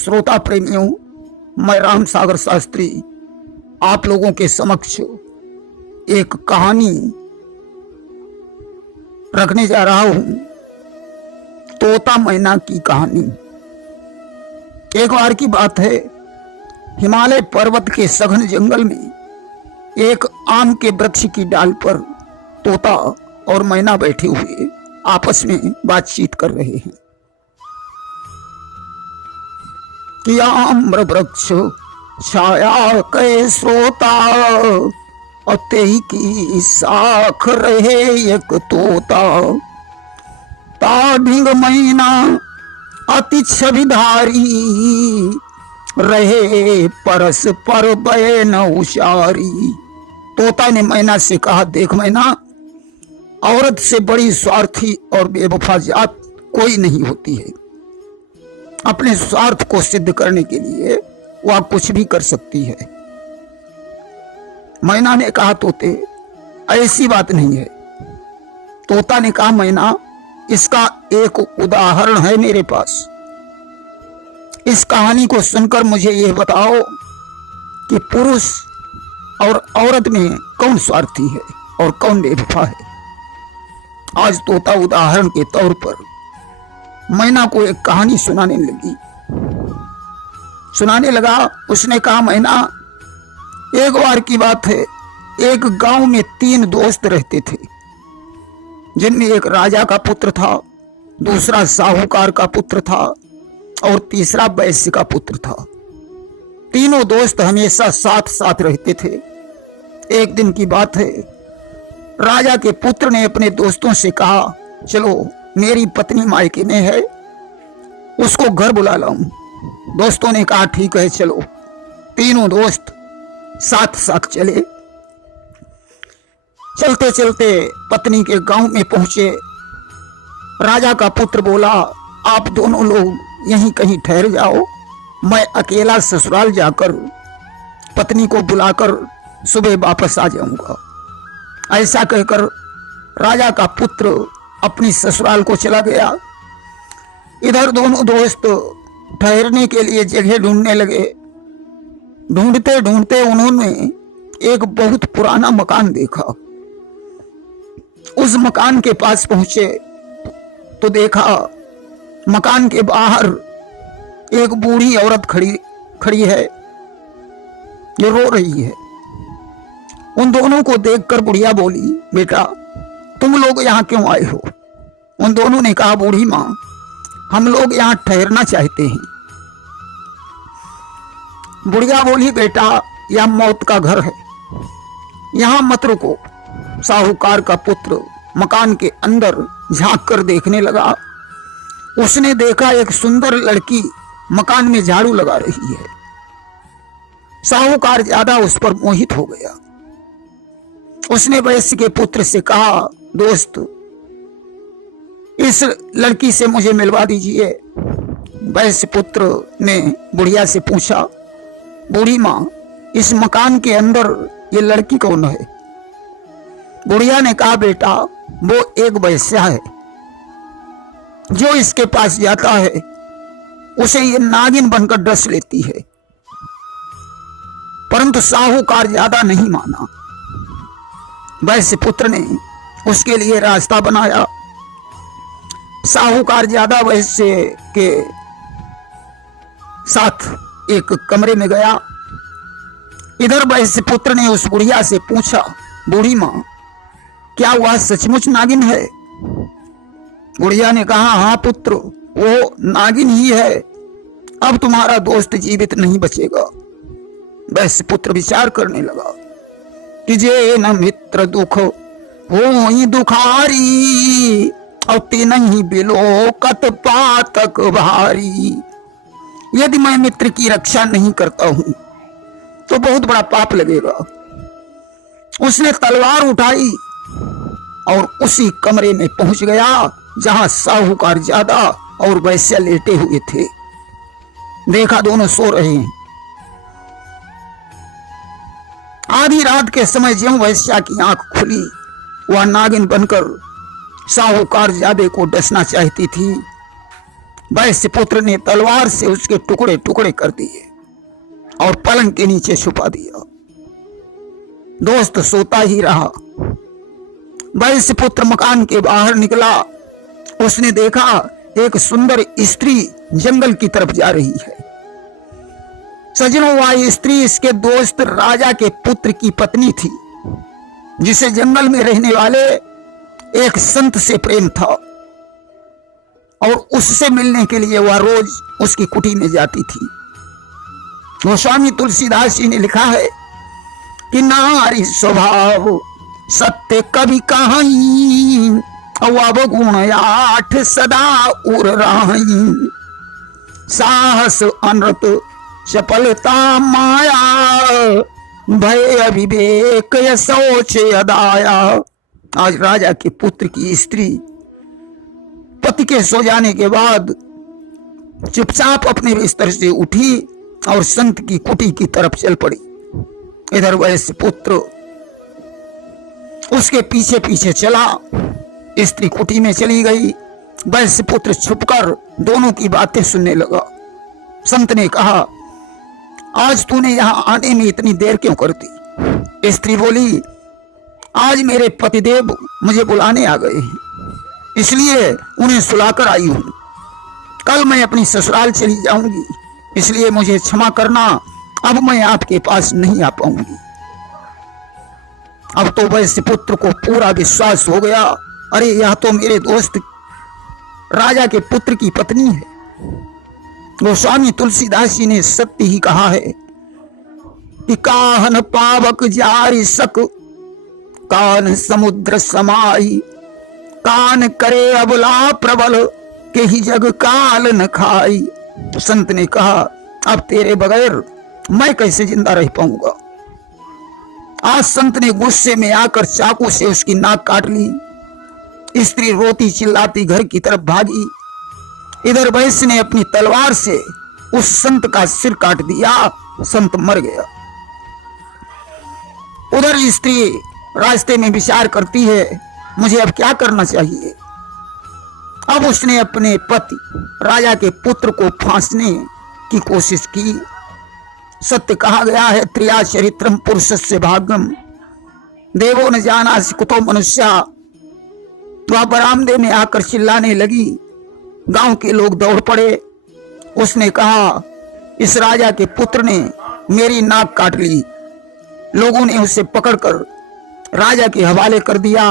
श्रोता प्रेमियों, मैं राम सागर शास्त्री आप लोगों के समक्ष एक कहानी रखने जा रहा हूं। तोता मैना की कहानी। एक बार की बात है, हिमालय पर्वत के सघन जंगल में एक आम के वृक्ष की डाल पर तोता और मैना बैठे हुए आपस में बातचीत कर रहे हैं कि आम्र वृक्ष छाया कै श्रोता और तेई की साख रहे एक तोता। ताढ़िंग मैना अति छविधारी रहे परस पर बैन उशारी। तोता ने मैना से कहा, देख मैना, औरत से बड़ी स्वार्थी और बेवफा जात कोई नहीं होती है। अपने स्वार्थ को सिद्ध करने के लिए वह कुछ भी कर सकती है। मैना ने कहा, तोते ऐसी बात नहीं है। तोता ने कहा, मैना, इसका एक उदाहरण है मेरे पास। इस कहानी को सुनकर मुझे यह बताओ कि पुरुष और औरत में कौन स्वार्थी है और कौन बेवफा है। आज तोता उदाहरण के तौर पर मैना को एक कहानी सुनाने लगा। उसने कहा, मैना, एक बार की बात है, एक गांव में 3 दोस्त रहते थे, जिनमें एक राजा का पुत्र था, दूसरा साहूकार का पुत्र था और तीसरा वैश्य का पुत्र था। तीनों दोस्त हमेशा साथ साथ रहते थे। एक दिन की बात है, राजा के पुत्र ने अपने दोस्तों से कहा, चलो मेरी पत्नी मायके में है, उसको घर बुला लाऊं। दोस्तों ने कहा, ठीक है चलो। तीनों दोस्त साथ साथ चले। चलते चलते पत्नी के गांव में पहुंचे। राजा का पुत्र बोला, आप दोनों लोग यहीं कहीं ठहर जाओ, मैं अकेला ससुराल जाकर पत्नी को बुलाकर सुबह वापस आ जाऊंगा। ऐसा कहकर राजा का पुत्र अपनी ससुराल को चला गया। इधर दोनों दोस्त ठहरने के लिए जगह ढूंढने लगे। ढूंढते ढूंढते उन्होंने एक बहुत पुराना मकान देखा। उस मकान के पास पहुंचे तो देखा मकान के बाहर एक बूढ़ी औरत खड़ी है, जो रो रही है। उन दोनों को देखकर बुढ़िया बोली, बेटा तुम लोग यहाँ क्यों आए हो? उन दोनों ने कहा, बूढ़ी माँ, हम लोग यहाँ ठहरना चाहते हैं। बुढ़िया बोली, बेटा यह मौत का घर है, यहाँ मत रुको। साहूकार का पुत्र मकान के अंदर झांक कर देखने लगा। उसने देखा एक सुंदर लड़की मकान में झाड़ू लगा रही है। साहूकार ज्यादा उस पर मोहित हो गया। उसने वैश्य के पुत्र से कहा, दोस्त इस लड़की से मुझे मिलवा दीजिए। वैश्य पुत्र ने बुढ़िया से पूछा, बूढ़ी माँ, इस मकान के अंदर ये लड़की कौन है? बुढ़िया ने कहा, बेटा वो एक वैश्या है, जो इसके पास जाता है उसे ये नागिन बनकर डस लेती है। परंतु साहूकार ज्यादा नहीं माना। वैश्य पुत्र ने उसके लिए रास्ता बनाया। साहूकार ज्यादा वैश्य के साथ एक कमरे में गया। इधर वैश्य पुत्र ने उस बुढ़िया से पूछा, बूढ़ी माँ, क्या वह सचमुच नागिन है? बुढ़िया ने कहा, हाँ पुत्र, वो नागिन ही है। अब तुम्हारा दोस्त जीवित नहीं बचेगा। वैश्य पुत्र विचार करने लगा कि जे न मित्र दुख हो ही दुखारी और तीन ही बिलोकत पातक भारी। यदि मैं मित्र की रक्षा नहीं करता हूं तो बहुत बड़ा पाप लगेगा। उसने तलवार उठाई और उसी कमरे में पहुंच गया जहां साहूकार ज्यादा और वैश्य लेटे हुए थे। देखा दोनों सो रहे हैं। आधी रात के समय ज्यों वैश्या की आंख खुली, वह नागिन बनकर साहूकार ज्यादे को डसना चाहती थी, वैश्य पुत्र ने तलवार से उसके टुकड़े टुकड़े कर दिए और पलंग के नीचे छुपा दिया। दोस्त सोता ही रहा। वैश्य पुत्र मकान के बाहर निकला। उसने देखा एक सुंदर स्त्री जंगल की तरफ जा रही है। सजनों, वह स्त्री इसके दोस्त राजा के पुत्र की पत्नी थी, जिसे जंगल में रहने वाले एक संत से प्रेम था और उससे मिलने के लिए वह रोज उसकी कुटी में जाती थी। गोस्वामी तुलसीदास जी ने लिखा है कि नारी स्वभाव सत्य कभी कहीं, अब गुण 8 सदा उर रही, साहस अनृत सफलता माया, भय अविवेक या सोच अदाया। आज राजा के पुत्र की स्त्री पति के सो जाने के बाद चुपचाप अपने बिस्तर से उठी और संत की कुटी की तरफ चल पड़ी। इधर वैश्य पुत्र उसके पीछे पीछे चला। स्त्री कुटी में चली गई। वैश्य पुत्र छुपकर दोनों की बातें सुनने लगा। संत ने कहा, आज तूने यहां आने में इतनी देर क्यों कर दी? स्त्री बोली, आज मेरे पतिदेव मुझे बुलाने आ गए हैं, इसलिए उन्हें सुलाकर आई हूं। कल मैं अपनी ससुराल चली जाऊंगी, इसलिए मुझे क्षमा करना, अब मैं आपके पास नहीं आ पाऊंगी। अब तो वैश्य पुत्र को पूरा विश्वास हो गया, अरे यह तो मेरे दोस्त राजा के पुत्र की पत्नी है। गोस्वामी तुलसीदास जी ने सत्य ही कहा है कि काहन पावक जारि सक, कान समुद्र समाई, कान करे अबला प्रबल, के ही जग काल न खाई। संत ने कहा, अब तेरे बगैर मैं कैसे जिंदा रह पाऊंगा। आज संत ने गुस्से में आकर चाकू से उसकी नाक काट ली। स्त्री रोती चिल्लाती घर की तरफ भागी। इधर वैश्य ने अपनी तलवार से उस संत का सिर काट दिया। संत मर गया। उधर स्त्री रास्ते में विचार करती है, मुझे अब क्या करना चाहिए। अब उसने अपने पति राजा के पुत्र को फांसने की कोशिश की। सत्य कहा गया है, त्रिया चरित्रम पुरुषस्य भाग्यम, देवो न जाना कुतो मनुष्या। वह बरामदे में आकर चिल्लाने लगी। गांव के लोग दौड़ पड़े। उसने कहा, इस राजा के पुत्र ने मेरी नाक काट ली। लोगों ने उसे पकड़कर राजा के हवाले कर दिया।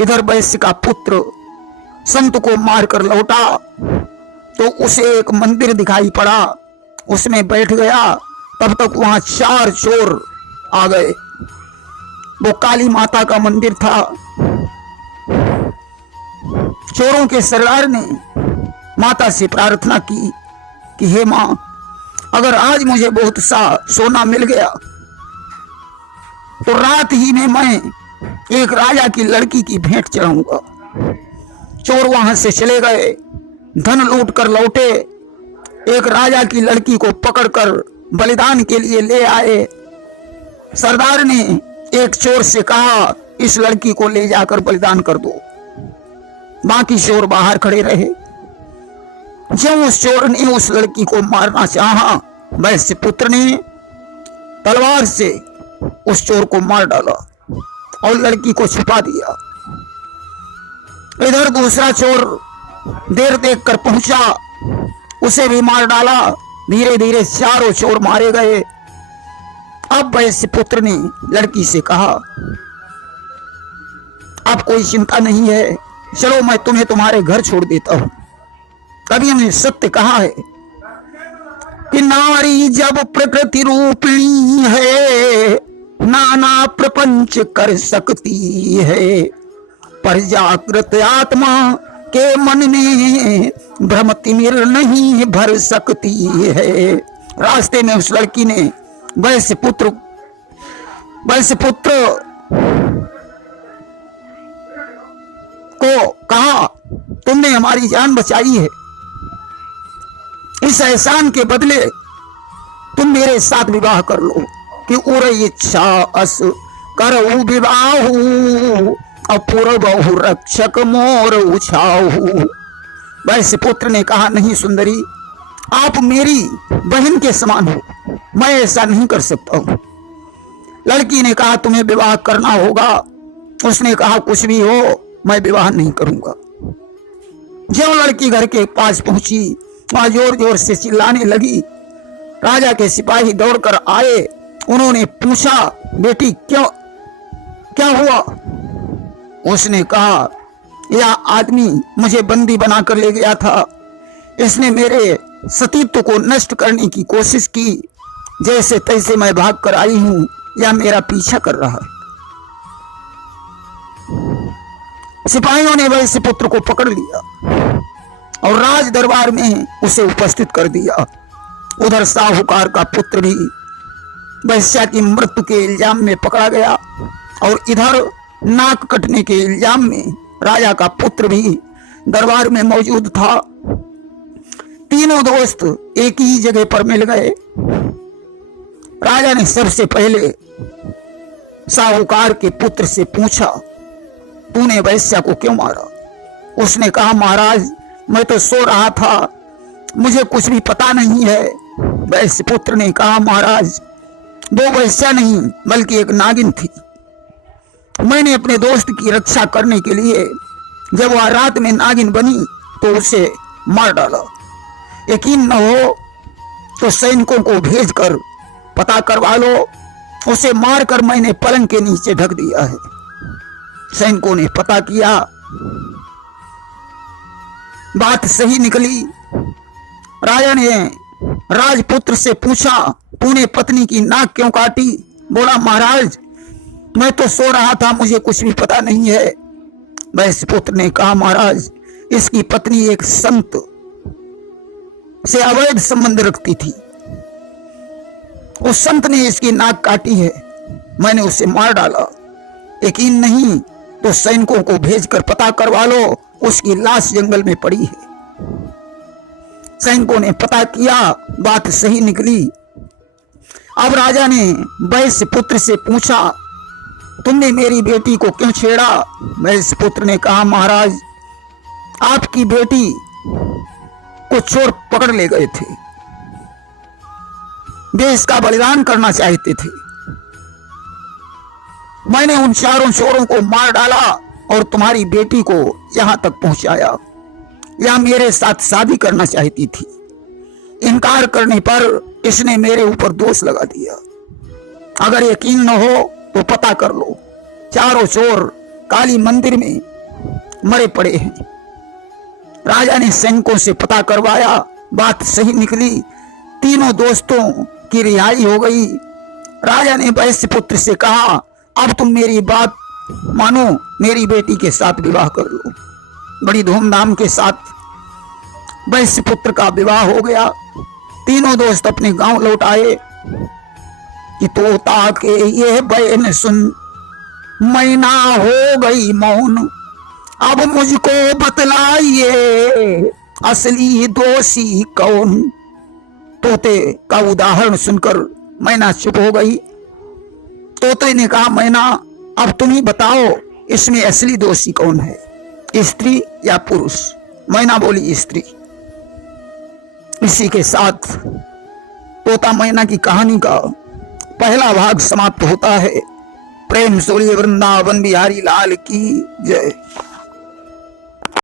इधर वैश्य का पुत्र संत को मारकर लौटा तो उसे एक मंदिर दिखाई पड़ा। उसमें बैठ गया। तब तक वहां 4 चोर आ गए। वो काली माता का मंदिर था। चोरों के सरदार ने माता से प्रार्थना की कि हे मां, अगर आज मुझे बहुत सा सोना मिल गया तो रात ही में मैं एक राजा की लड़की की भेंट चढ़ाऊंगा। चोर वहां से चले गए, धन लूट कर लौटे। एक राजा की लड़की को पकड़कर बलिदान के लिए ले आए। सरदार ने एक चोर से कहा, इस लड़की को ले जाकर बलिदान कर दो। बाकी चोर बाहर खड़े रहे। जब उस चोर ने उस लड़की को मारना चाहा, वैश्य पुत्र ने तलवार से उस चोर को मार डाला और लड़की को छुपा दिया। इधर दूसरा चोर देर देख कर पहुंचा, उसे भी मार डाला। धीरे धीरे 4 चोर मारे गए। अब वैश्य पुत्र ने लड़की से कहा, अब कोई चिंता नहीं है, चलो मैं तुम्हें तुम्हारे घर छोड़ देता हूं। कभी ने सत्य कहा है कि नारी जब प्रकृति रूपिणी है, नाना प्रपंच कर सकती है, पर जागृत आत्मा के मन में भ्रम तिमिर नहीं भर सकती है। रास्ते में उस लड़की ने वैश्य पुत्र को कहा, तुमने हमारी जान बचाई है, इस एहसान के बदले तुम मेरे साथ विवाह कर लो। कि उर इच्छा अस करऊ विवाहु, अपूर्व बहु रक्षक मोर उछाऊ। वैश्य पुत्र ने कहा, नहीं सुंदरी, आप मेरी बहन के समान हो, मैं ऐसा नहीं कर सकता हूं। लड़की ने कहा, तुम्हें विवाह करना होगा। उसने कहा, कुछ भी हो, मैं विवाह नहीं करूंगा। जो लड़की घर के पास पहुंची, वहां जोर जोर से चिल्लाने लगी। राजा के सिपाही दौड़कर आए। उन्होंने पूछा, बेटी क्या हुआ? उसने कहा, यह आदमी मुझे बंदी बनाकर ले गया था। इसने मेरे सतीत्व को नष्ट करने की कोशिश की। जैसे तैसे मैं भाग कर आई हूं, या मेरा पीछा कर रहा है। सिपाहियों ने वैश्य पुत्र को पकड़ लिया और राज दरबार में उसे उपस्थित कर दिया। उधर साहूकार का पुत्र भी वैश्या की मृत्यु के इल्जाम में पकड़ा गया और इधर नाक कटने के इल्जाम में राजा का पुत्र भी दरबार में मौजूद था। तीनों दोस्त एक ही जगह पर मिल गए। राजा ने सबसे पहले साहूकार के पुत्र से पूछा, तूने वैश्या को क्यों मारा? उसने कहा, महाराज, मैं तो सो रहा था, मुझे कुछ भी पता नहीं है। वैश्य पुत्र ने कहा, महाराज, वो वैश्या नहीं बल्कि एक नागिन थी। मैंने अपने दोस्त की रक्षा करने के लिए जब वह रात में नागिन बनी तो उसे मार डाला। यकीन न हो तो सैनिकों को भेजकर पता करवा लो। उसे मारकर मैंने पलंग के नीचे ढक दिया है। सैनिकों ने पता किया, बात सही निकली। राजा ने राजपुत्र से पूछा, तूने पत्नी की नाक क्यों काटी? बोला, महाराज, मैं तो सो रहा था, मुझे कुछ भी पता नहीं है। वैश्य पुत्र ने कहा, महाराज, इसकी पत्नी एक संत से अवैध संबंध रखती थी। उस संत ने इसकी नाक काटी है, मैंने उसे मार डाला। यकीन नहीं तो सैनिकों को भेजकर पता करवा लो, उसकी लाश जंगल में पड़ी है। सैनिकों ने पता किया, बात सही निकली। अब राजा ने वैश्य पुत्र से पूछा, तुमने मेरी बेटी को क्यों छेड़ा? वैश्य पुत्र ने कहा, महाराज, आपकी बेटी को चोर पकड़ ले गए थे, देश का बलिदान करना चाहते थे। मैंने उन चारों चोरों को मार डाला और तुम्हारी बेटी को यहां तक पहुंचाया। यह मेरे साथ शादी करना चाहती थी। इनकार करने पर इसने मेरे ऊपर दोष लगा दिया। अगर यकीन न हो तो पता कर लो, चारों चोर काली मंदिर में मरे पड़े हैं। राजा ने सैनिकों से पता करवाया, बात सही निकली। तीनों दोस्तों की रिहाई हो गई। राजा ने वैश्य पुत्र से कहा, अब तुम मेरी बात मानो, मेरी बेटी के साथ विवाह कर लो। बड़ी धूमधाम के साथ वैश्य पुत्र का विवाह हो गया। तीनों दोस्त अपने गांव लौट आए कि तोता के ये बयान सुन मैना हो गई मौन। अब मुझको बतलाइए असली दोषी कौन? तोते का उदाहरण सुनकर मैना चुप हो गई। तोते ने कहा, मैना, अब तुम ही बताओ, इसमें असली दोषी कौन है, स्त्री या पुरुष? मैना बोली, स्त्री। इसी के साथ तोता मैना की कहानी का पहला भाग समाप्त होता है। प्रेम सोलिए वृंदावन बिहारी लाल की जय।